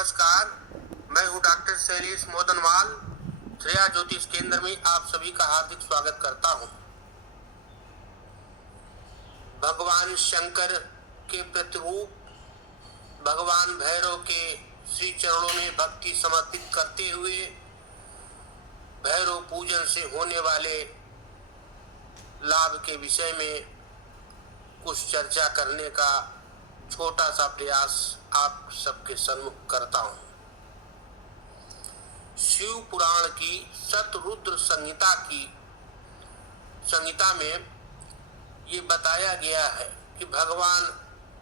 नमस्कार। मैं हूं डॉक्टर शैलेश मोदनवाल। श्रेया ज्योतिष केंद्र में आप सभी का हार्दिक स्वागत करता हूं। भगवान शंकर के प्रतिरूप भगवान भैरव के श्री चरणों में भक्ति समर्पित करते हुए भैरव पूजन से होने वाले लाभ के विषय में कुछ चर्चा करने का छोटा सा प्रयास आप सबके सम्मुख करता हूं। शिव पुराण की शतरुद्र संहिता में ये बताया गया है कि भगवान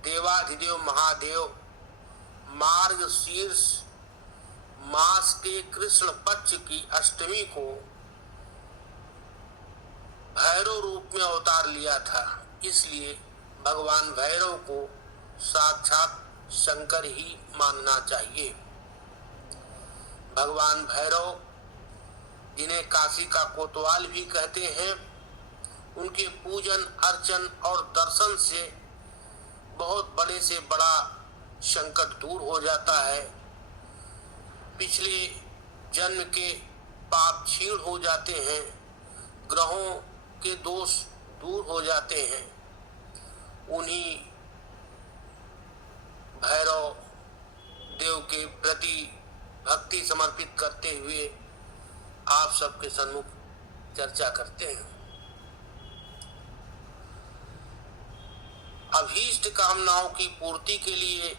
देवाधिदेव महादेव मार्गशीर्ष मास के कृष्ण पक्ष की अष्टमी को भैरव रूप में अवतार लिया था। इसलिए भगवान भैरव को साक्षात शंकर ही मानना चाहिए। भगवान भैरव, जिन्हें काशी का कोतवाल भी कहते हैं, उनके पूजन अर्चन और दर्शन से बहुत बड़े से बड़ा संकट दूर हो जाता है। पिछले जन्म के पाप क्षीण हो जाते हैं, ग्रहों के दोष दूर हो जाते हैं। उन्हीं भैरव देव के प्रति भक्ति समर्पित करते हुए आप सबके सम्मुख चर्चा करते हैं। अभीष्ट कामनाओं की पूर्ति के लिए,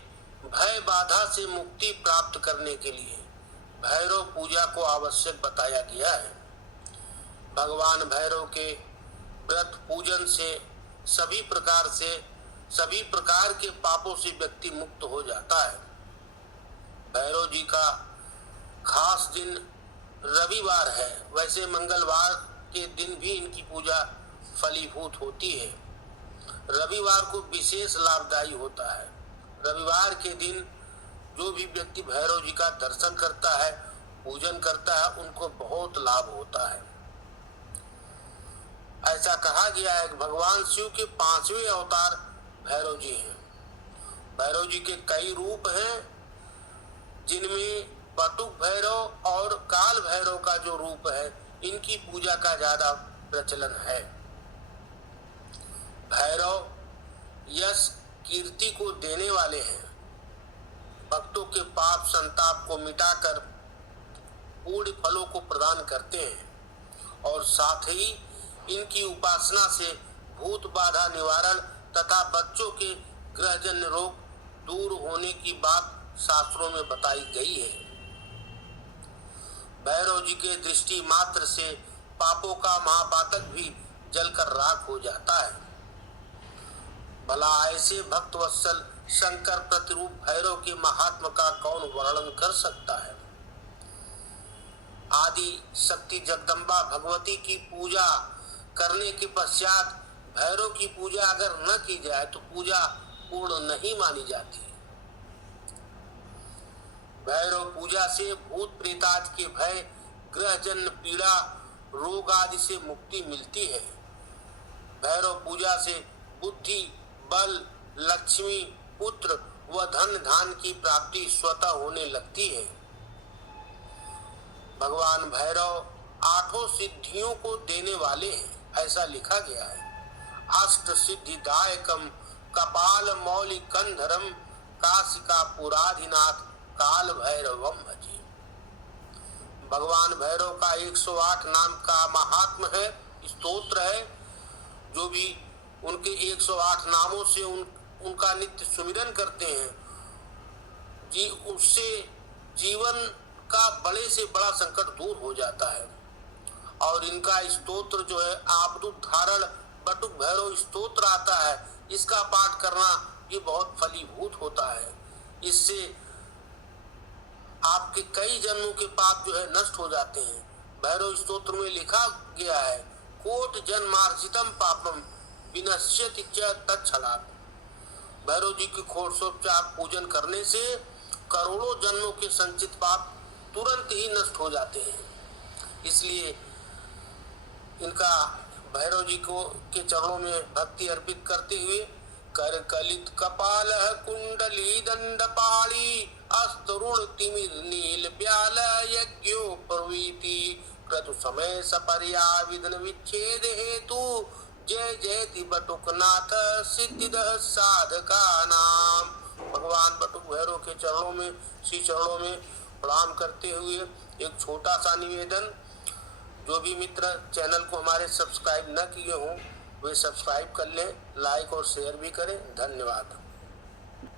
भय बाधा से मुक्ति प्राप्त करने के लिए भैरव पूजा को आवश्यक बताया गया है। भगवान भैरव के व्रत पूजन से सभी प्रकार के पापों से व्यक्ति मुक्त हो जाता है। भैरव जी का खास दिन रविवार है। वैसे मंगलवार के दिन भी इनकी पूजा फलीभूत होती है। रविवार को विशेष लाभदायी होता है। रविवार के दिन जो भी व्यक्ति भैरव जी का दर्शन करता है, पूजन करता है, उनको बहुत लाभ होता है। ऐसा कहा गया है कि भगवान शिव के 5वें अवतार भैरव जी हैं। भैरव जी के कई रूप हैं, जिनमें बटुक भैरव और काल भैरव का जो रूप है, इनकी पूजा का ज्यादा प्रचलन है। भैरव यश कीर्ति को देने वाले हैं। भक्तों के पाप संताप को मिटाकर पूर्ण फलों को प्रदान करते हैं और साथ ही इनकी उपासना से भूत बाधा निवारण तथा बच्चों के ग्रहजन्य रोग दूर होने की बात शास्त्रों में बताई गई है। भैरव जी के दृष्टि मात्र से पापों का महापातक भी जलकर राख हो जाता है। भला ऐसे भक्त वत्सल शंकर प्रतिरूप भैरव के महात्मा का कौन वर्णन कर सकता है। आदि शक्ति जगदम्बा भगवती की पूजा करने के पश्चात भैरव की पूजा अगर न की जाए तो पूजा पूर्ण नहीं मानी जाती। भैरव पूजा से भूत प्रेतादि के भय, ग्रहजन्य पीड़ा, रोग आदि से मुक्ति मिलती है। भैरव पूजा से बुद्धि, बल, लक्ष्मी, पुत्र व धन धान की प्राप्ति स्वतः होने लगती है। भगवान भैरव 8 सिद्धियों को देने वाले हैं, ऐसा लिखा गया है। अष्ट सिद्धिदायकम कपाल मौलिकंधरम काशिका पुराधिनाथ काल भैरवम भजे। भगवान भैरव का 108 नाम का महात्म है, स्तोत्र है। जो भी उनके 108 नामों से उनका नित्य सुमिरन करते हैं जी, उससे जीवन का बड़े से बड़ा संकट दूर हो जाता है। और इनका स्तोत्र जो है आपदुद्धारण बटुक भैरव स्तोत्र आता है, इसका पाठ करना ये बहुत फलीभूत होता है। इससे आपके कई जन्मों के पाप जो है नष्ट हो जाते हैं। भैरव स्तोत्र में लिखा गया है, कोट जन्मार्जितम पापम विनश्यति च तत्क्षणात्। भैरव जी की षोडशोपचार पूजन करने से करोड़ों जन्मों के संचित पाप तुरंत ही नष्ट हो जाते हैं। इसलिए इनका भैरव जी को के चरणों में भक्ति अर्पित करते हुए कर कलित कपाल कुंडली दंडपाणी अस्त करुण तिमिर नील ब्याल यज्ञोपवीति क्रतु समय सपर्या विघ्न विच्छेद हेतु जय जयति बटुकनाथ सिद्धिदः साधका नाम। भगवान बटुक भैरव के चरणों में, श्री चरणों में प्रणाम करते हुए एक छोटा सा निवेदन, जो भी मित्र चैनल को हमारे सब्सक्राइब न किए हों वे सब्सक्राइब कर लें, लाइक और शेयर भी करें। धन्यवाद।